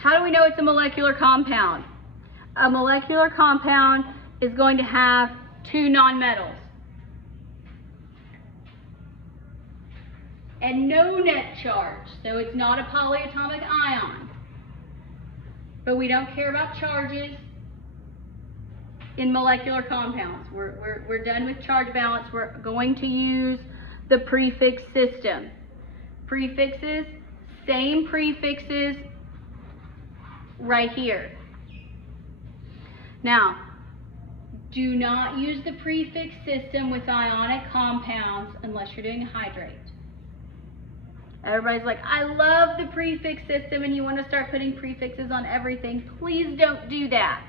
How do we know it's a molecular compound? A molecular compound is going to have two nonmetals and no net charge, so it's not a polyatomic ion. But we don't care about charges in molecular compounds. We're done with charge balance. We're going to use the prefix system. Prefixes, same prefixes right here. Now, do not use the prefix system with ionic compounds unless you're doing hydrate. Everybody's like, I love the prefix system, and you want to start putting prefixes on everything. Please don't do that.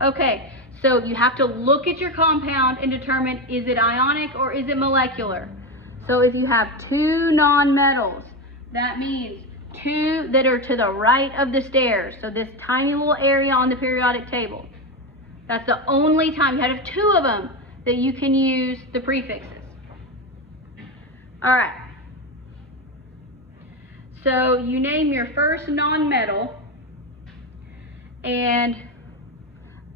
Okay, so you have to look at your compound and determine, is it ionic or is it molecular? So if you have two nonmetals, that means two that are to the right of the stairs. So this tiny little area on the periodic table. That's the only time you have two of them that you can use the prefixes. All right. So you name your first nonmetal, and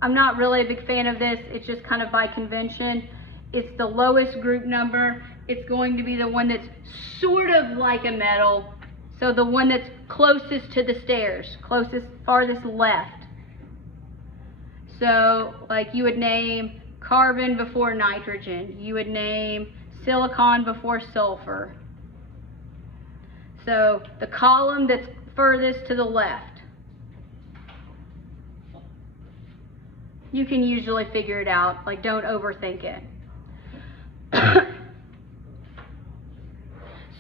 I'm not really a big fan of this. It's just kind of by convention. It's the lowest group number. It's going to be the one that's sort of like a metal. So the one that's closest to the stairs, closest, farthest left. So like you would name carbon before nitrogen. You would name silicon before sulfur. So the column that's furthest to the left. You can usually figure it out, like don't overthink it.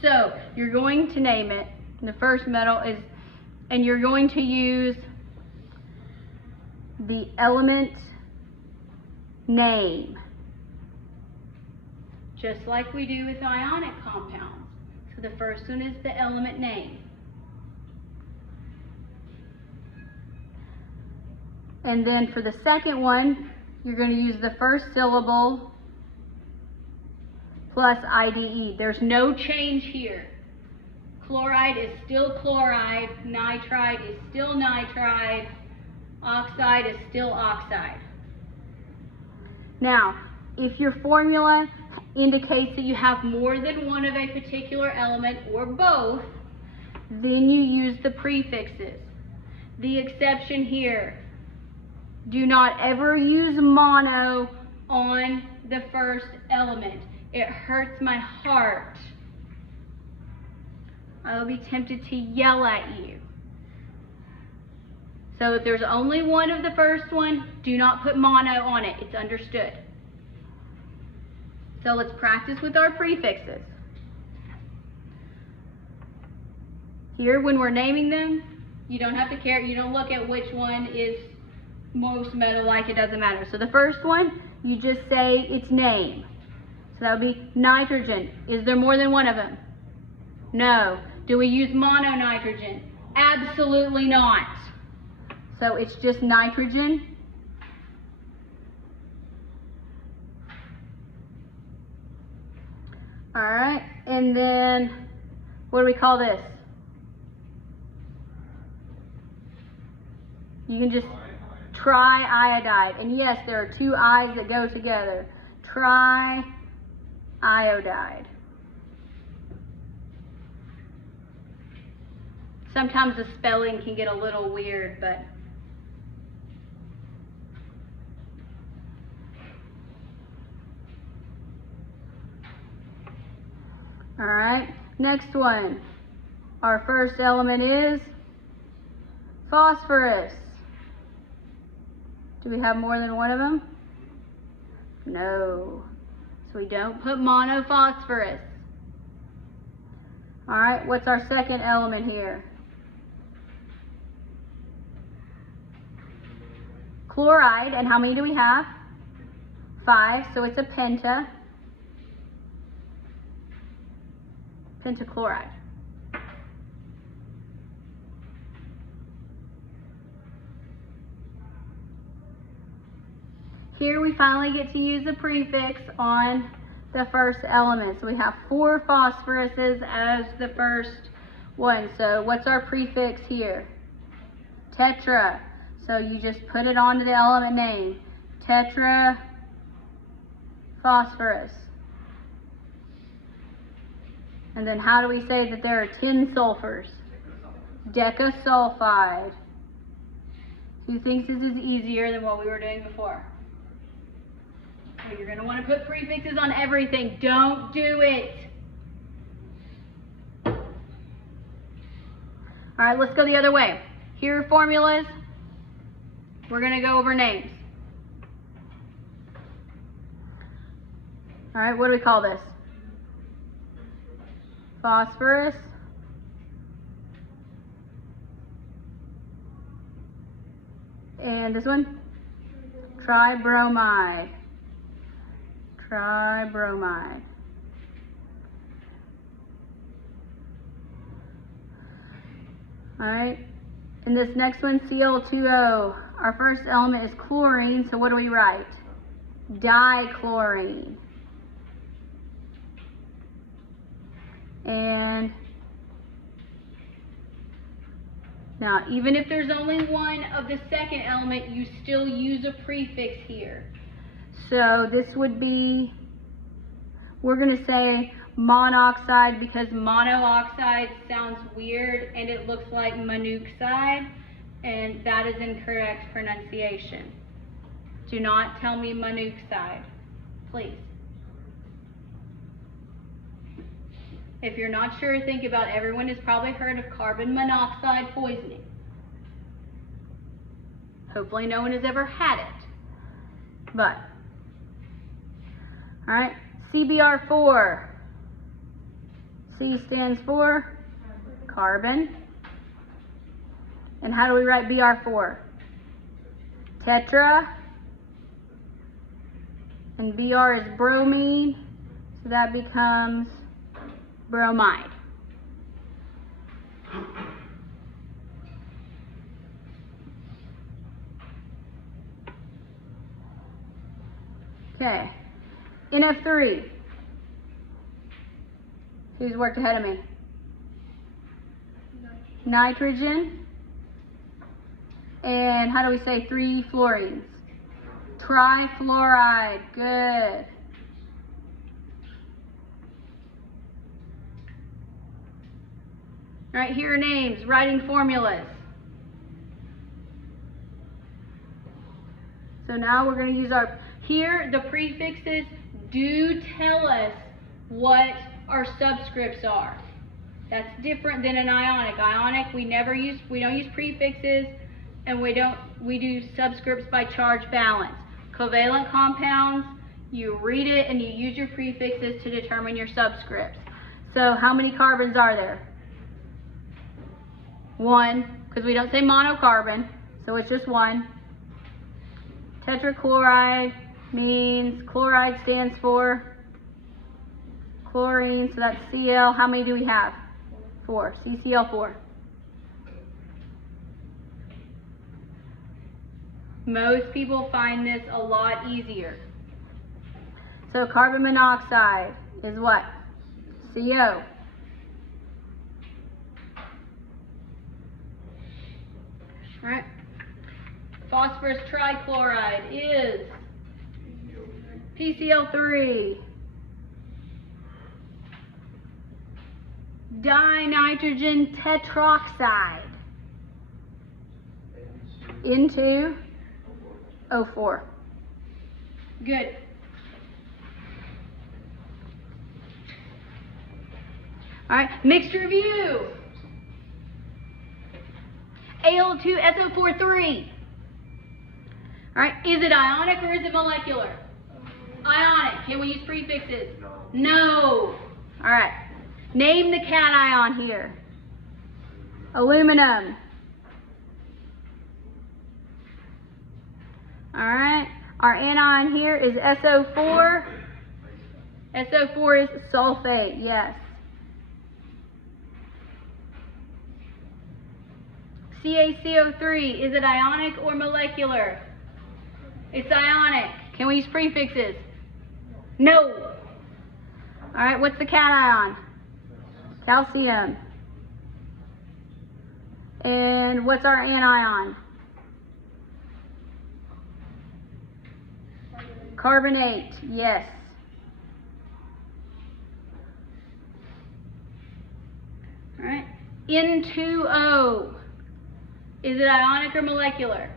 So you're going to name it. The first metal is, and you're going to use the element name, just like we do with ionic compounds. So the first one is the element name. And then for the second one, you're going to use the first syllable plus IDE. There's no change here. Chloride is still chloride, nitride is still nitride, oxide is still oxide. Now, if your formula indicates that you have more than one of a particular element or both, then you use the prefixes. The exception here, do not ever use mono on the first element. It hurts my heart. I will be tempted to yell at you. So if there's only one of the first one, do not put mono on it. It's understood. So let's practice with our prefixes. Here, when we're naming them, you don't have to care. You don't look at which one is most metal-like. It doesn't matter. So the first one, you just say its name. So that would be nitrogen. Is there more than one of them? No. Do we use mononitrogen? Absolutely not. So it's just nitrogen. All right, and then what do we call this? You can just triiodide. And yes, there are two I's that go together. Triiodide. Sometimes the spelling can get a little weird, but all right, next one. Our first element is phosphorus. Do we have more than one of them? No. So we don't put monophosphorus. All right, what's our second element here? Chloride, and how many do we have? 5, so it's a penta. Pentachloride. Here we finally get to use a prefix on the first element. So we have 4 phosphoruses as the first one. So what's our prefix here? Tetra. So you just put it onto the element name. Tetra phosphorus. And then how do we say that there are 10 sulfurs? Decasulfide. Who thinks this is easier than what we were doing before? So you're going to want to put prefixes on everything. Don't do it. All right, let's go the other way. Here are formulas. We're going to go over names. All right, what do we call this? Phosphorus. And this one? Tribromide. Tribromide. All right, and this next one, Cl2O. Our first element is chlorine, so what do we write? Dichlorine. And now, even if there's only one of the second element, you still use a prefix here. So this would be, we're going to say monoxide because monooxide sounds weird and it looks like monoxide, and that is incorrect pronunciation. Do not tell me monoxide, please. If you're not sure, think about everyone has probably heard of carbon monoxide poisoning. Hopefully no one has ever had it. But, all right, CBr4. C stands for carbon. And how do we write Br4? Tetra. And Br is bromine, so that becomes bromide. Okay, NF3. Who's worked ahead of me? Nitrogen. And how do we say 3 fluorines? Trifluoride. Good. All right, here are names, writing formulas. So now we're going to use our, here the prefixes do tell us what our subscripts are. That's different than an ionic. Ionic, we don't use prefixes, and we do subscripts by charge balance. Covalent compounds, you read it and you use your prefixes to determine your subscripts. So how many carbons are there? 1, because we don't say monocarbon, so it's just 1. Tetrachloride means chloride stands for chlorine, so that's Cl. How many do we have? 4, CCl4. Most people find this a lot easier. So carbon monoxide is what? CO. All right. Phosphorus trichloride is PCl3. Dinitrogen tetroxide. Into O4. Good. All right, mixed review. Al2SO43. All right, is it ionic or is it molecular? Ionic. Can we use prefixes? No. All right. Name the cation here. Aluminum. All right. Our anion here is SO4. SO4 is sulfate, yes. CaCO3, is it ionic or molecular? It's ionic. Can we use prefixes? No. All right, what's the cation? Calcium. And what's our anion? Carbonate, yes. All right. N2O. Is it ionic or molecular?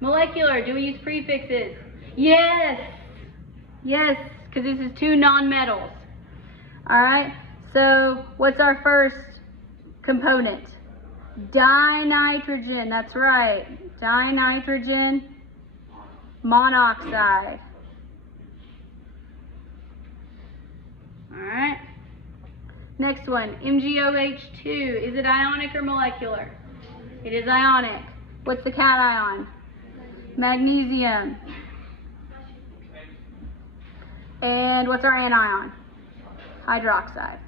Molecular. Do we use prefixes? Yes. Yes, because this is two nonmetals. All right. So what's our first component? Dinitrogen. That's right. Dinitrogen monoxide. All right. Next one, MgOH2. Is it ionic or molecular? It is ionic. What's the cation? Magnesium. And what's our anion? Hydroxide.